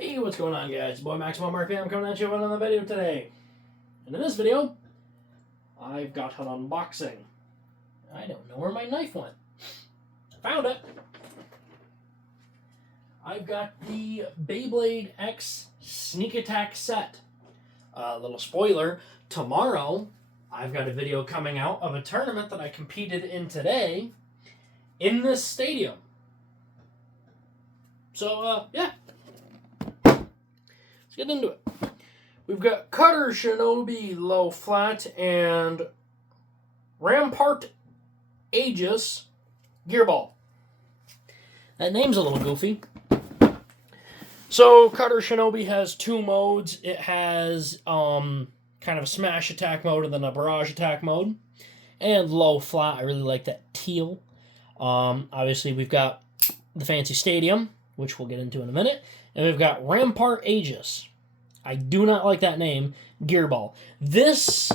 Hey, what's going on, guys? It's boy Maximum Murphy. I'm coming at you with another video today. And in this video, I've got an unboxing. I don't know where my knife went. Found it. I've got the Beyblade X Sneak Attack set. Little spoiler, tomorrow I've got a video coming out of a tournament that I competed in today in this stadium. So, yeah. Let's get into it. We've got Cutter Shinobi Low Flat and Rampart Aegis Gearball. That name's a little goofy. So Cutter Shinobi has two modes. It has kind of a smash attack mode and then a barrage attack mode. And low flat, I really like that teal. Obviously we've got the fancy stadium, which we'll get into in a minute. And we've got Rampart Aegis. I do not like that name. Gearball. This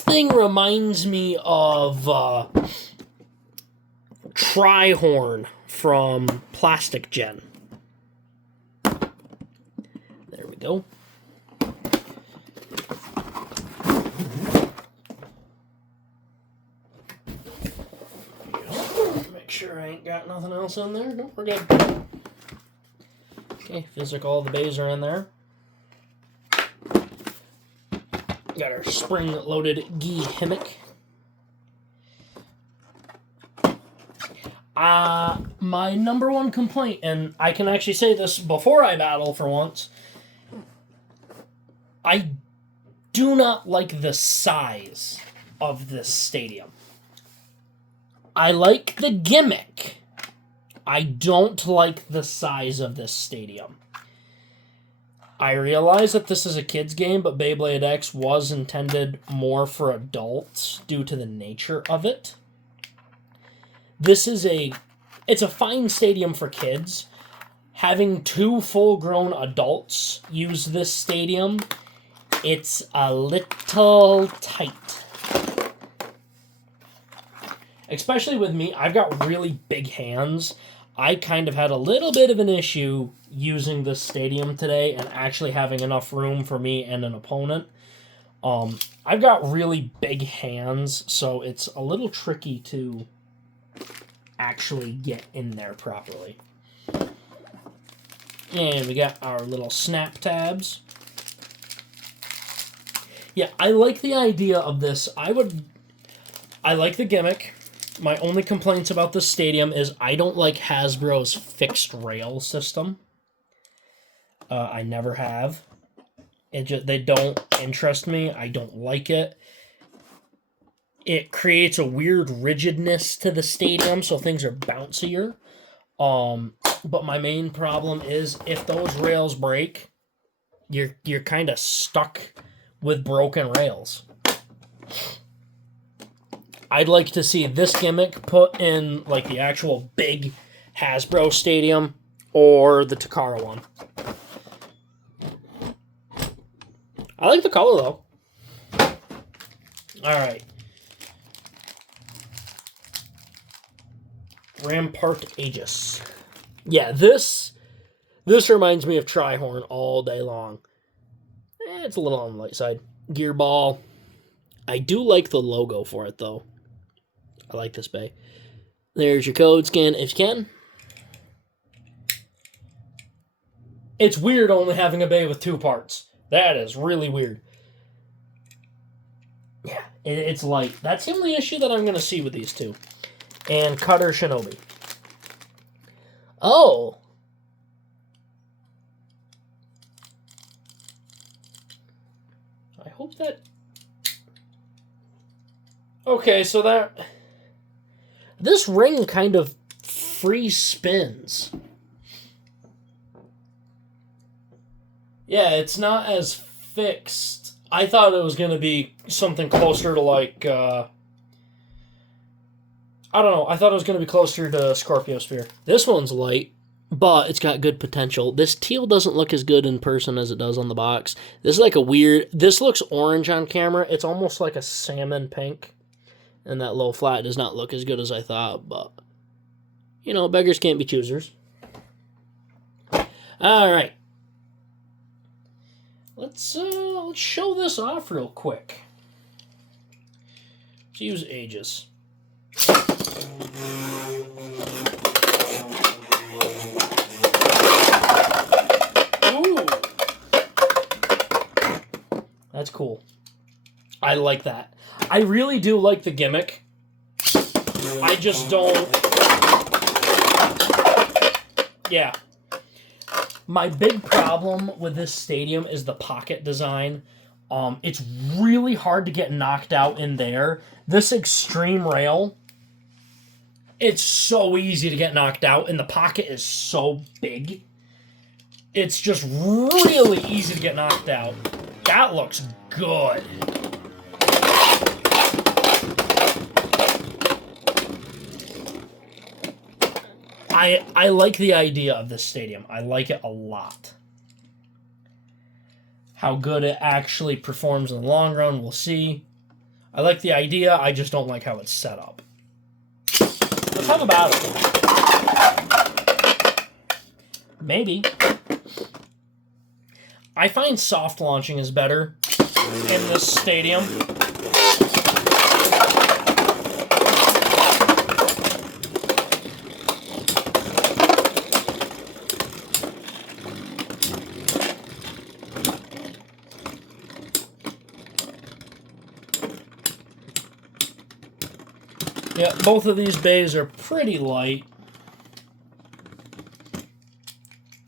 thing reminds me of Trihorn from Plastic Gen. There we go. Make sure I ain't got nothing else in there. Nope, we're good. Okay, physical, all the bays are in there. Got our spring-loaded Gi Hammock. My number one complaint, and I can actually say this before I battle for once, I do not like the size of this stadium. I like the gimmick. I don't like the size of this stadium. I realize that this is a kid's game, but Beyblade X was intended more for adults due to the nature of it. It's a fine stadium for kids. Having two full-grown adults use this stadium, it's a little tight. Especially with me, I've got really big hands. I kind of had a little bit of an issue using this stadium today and actually having enough room for me and an opponent. I've got really big hands, so it's a little tricky to actually get in there properly. And we got our little snap tabs. Yeah, I like the idea of this. I like the gimmick. My only complaints about this stadium is I don't like Hasbro's fixed rail system. I never have. They don't interest me. I don't like it. It creates a weird rigidness to the stadium, so things are bouncier. But my main problem is if those rails break, you're kind of stuck with broken rails. I'd like to see this gimmick put in like the actual big Hasbro stadium or the Takara one. I like the color though. Alright. Rampart Aegis. Yeah, this reminds me of Trihorn all day long. It's a little on the light side. Gearball. I do like the logo for it though. I like this bay. There's your code. Scan if you can. It's weird only having a bay with two parts. That is really weird. Yeah, it's light. That's the only issue that I'm going to see with these two. And Cutter Shinobi. Oh. I hope that... Okay, so this ring kind of free spins. Yeah, it's not as fixed. I thought it was going to be something closer to like, I don't know. I thought it was going to be closer to Scorpio Sphere. This one's light, but it's got good potential. This teal doesn't look as good in person as it does on the box. This is like a weird... This looks orange on camera. It's almost like a salmon pink. And that low flat does not look as good as I thought, but you know, beggars can't be choosers. All right. Let's show this off real quick. Let's use Aegis. Ooh. That's cool. I like that. I really do like the gimmick. I just don't... Yeah. My big problem with this stadium is the pocket design. It's really hard to get knocked out in there. This extreme rail, it's so easy to get knocked out, and the pocket is so big. It's just really easy to get knocked out. That looks good. I like the idea of this stadium. I like it a lot. How good it actually performs in the long run, we'll see. I like the idea, I just don't like how it's set up. Let's have a battle. Maybe. I find soft launching is better in this stadium. Yeah, both of these bays are pretty light.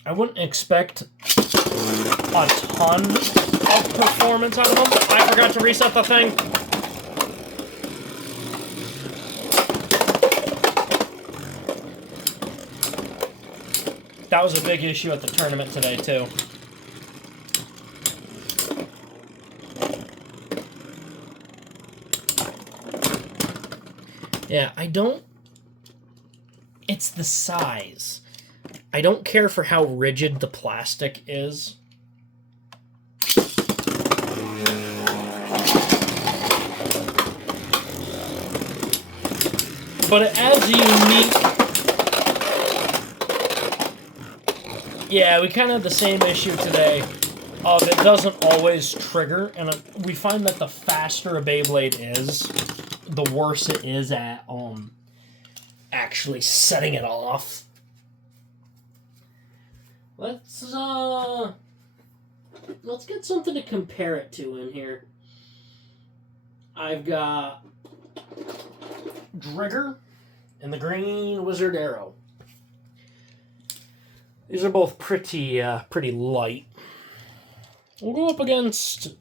I wouldn't expect a ton of performance out of them. I forgot to reset the thing. That was a big issue at the tournament today, too. Yeah, I don't... It's the size. I don't care for how rigid the plastic is. But it adds a unique... Yeah, we kind of have the same issue today of it doesn't always trigger, and we find that the faster a Beyblade is, the worse it is at actually setting it off. Let's get something to compare it to in here. I've got Drigger and the Green Wizard Arrow. These are both pretty light. We'll go up against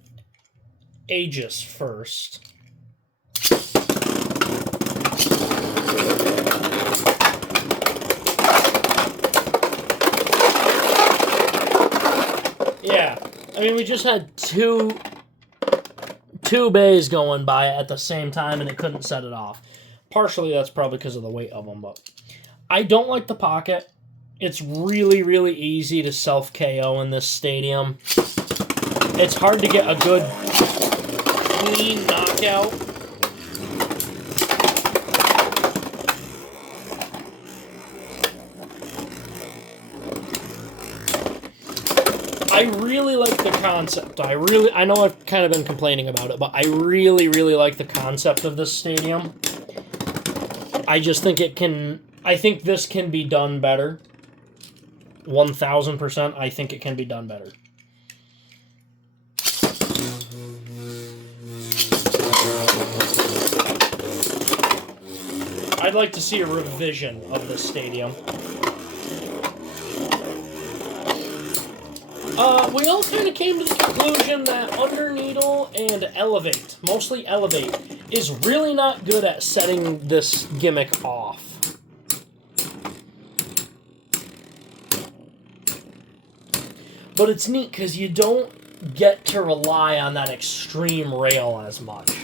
Aegis first. Yeah, I mean, we just had two bays going by at the same time, and it couldn't set it off. Partially, that's probably because of the weight of them, but I don't like the pocket. It's really, really easy to self-KO in this stadium. It's hard to get a good, clean knockout. I really like the concept. I know I've kind of been complaining about it, but I really, really like the concept of this stadium. I just think I think this can be done better. 1000%, I think it can be done better. I'd like to see a revision of this stadium. We all kind of came to the conclusion that Underneedle and Elevate, mostly Elevate, is really not good at setting this gimmick off. But it's neat because you don't get to rely on that extreme rail as much.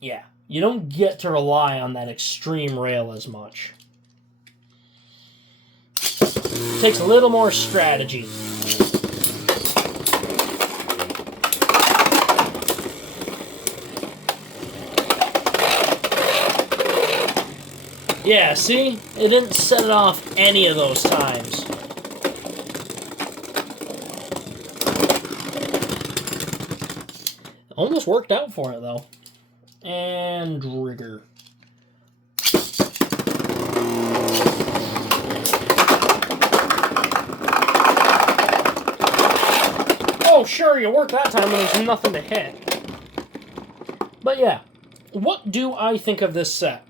Yeah, you don't get to rely on that extreme rail as much. Takes a little more strategy. Yeah, see? It didn't set it off any of those times. Almost worked out for it, though. And rigor. Oh, sure, you worked that time when there's nothing to hit. But yeah, what do I think of this set?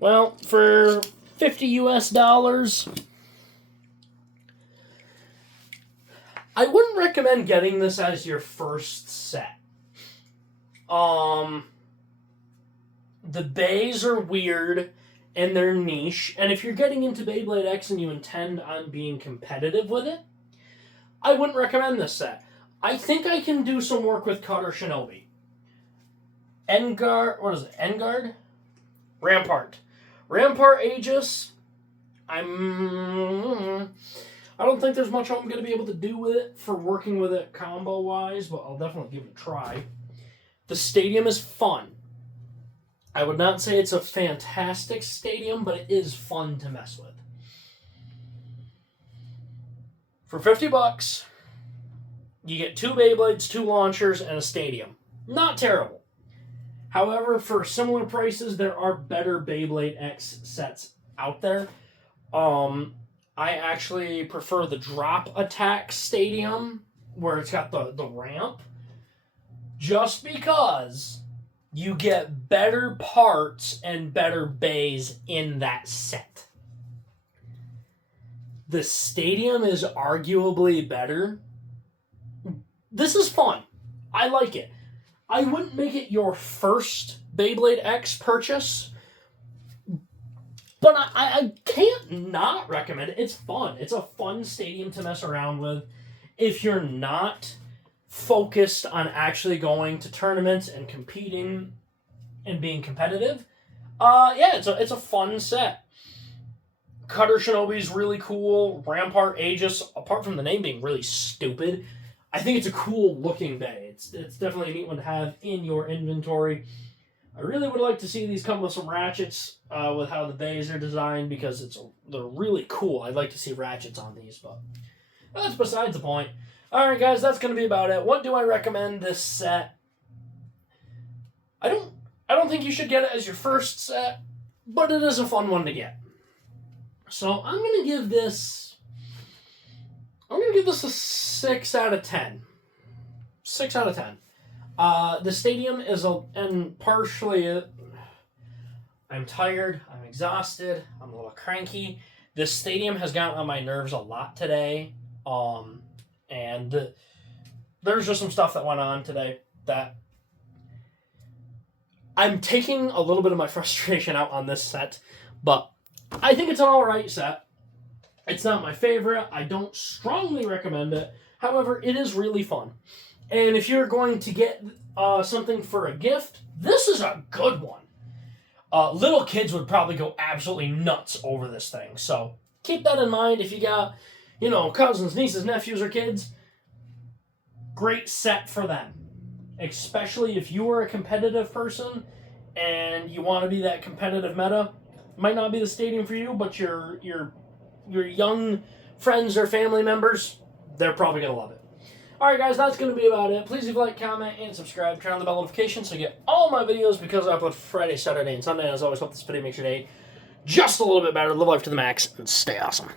Well, for $50 US, I wouldn't recommend getting this as your first set. The bays are weird and they're niche, and if you're getting into Beyblade X and you intend on being competitive with it, I wouldn't recommend this set. I think I can do some work with Cutter Shinobi. Engard, what is it? Engard? Rampart. Rampart Aegis. I don't think there's much I'm going to be able to do with it for working with it combo-wise, but I'll definitely give it a try. The stadium is fun. I would not say it's a fantastic stadium, but it is fun to mess with. For $50, you get 2 Beyblades, 2 launchers, and a stadium. Not terrible. However, for similar prices, there are better Beyblade X sets out there. I actually prefer the Drop Attack Stadium, where it's got the ramp, just because you get better parts and better bays in that set. The stadium is arguably better. This is fun. I like it. I wouldn't make it your first Beyblade X purchase, but I can't not recommend it. It's fun. It's a fun stadium to mess around with. If you're not focused on actually going to tournaments and competing and being competitive, yeah, it's a fun set. Cutter Shinobi's really cool. Rampart Aegis, apart from the name being really stupid, I think it's a cool looking bay. It's definitely a neat one to have in your inventory. I really would like to see these come with some ratchets with how the bays are designed, because they're really cool. I'd like to see ratchets on these, but that's besides the point. Alright guys, that's going to be about it. What do I recommend this set? I don't think you should get it as your first set, but it is a fun one to get. So I'm going to give this a 6 out of 10. 6 out of 10. The stadium is and partially I'm tired, I'm exhausted, I'm a little cranky. This stadium has gotten on my nerves a lot today. And there's just some stuff that went on today that I'm taking a little bit of my frustration out on this set, but I think it's an alright set. It's not my favorite. I don't strongly recommend it. However, it is really fun. And if you're going to get something for a gift, this is a good one. Little kids would probably go absolutely nuts over this thing. So keep that in mind if you got, cousins, nieces, nephews, or kids. Great set for them. Especially if you are a competitive person and you want to be that competitive meta. Might not be the stadium for you, but your young friends or family members, they're probably going to love it. Alright guys, that's going to be about it. Please leave a like, comment, and subscribe. Turn on the bell notifications so you get all my videos, because I upload Friday, Saturday, and Sunday. And as always, hope this video makes your day just a little bit better. Live life to the max and stay awesome.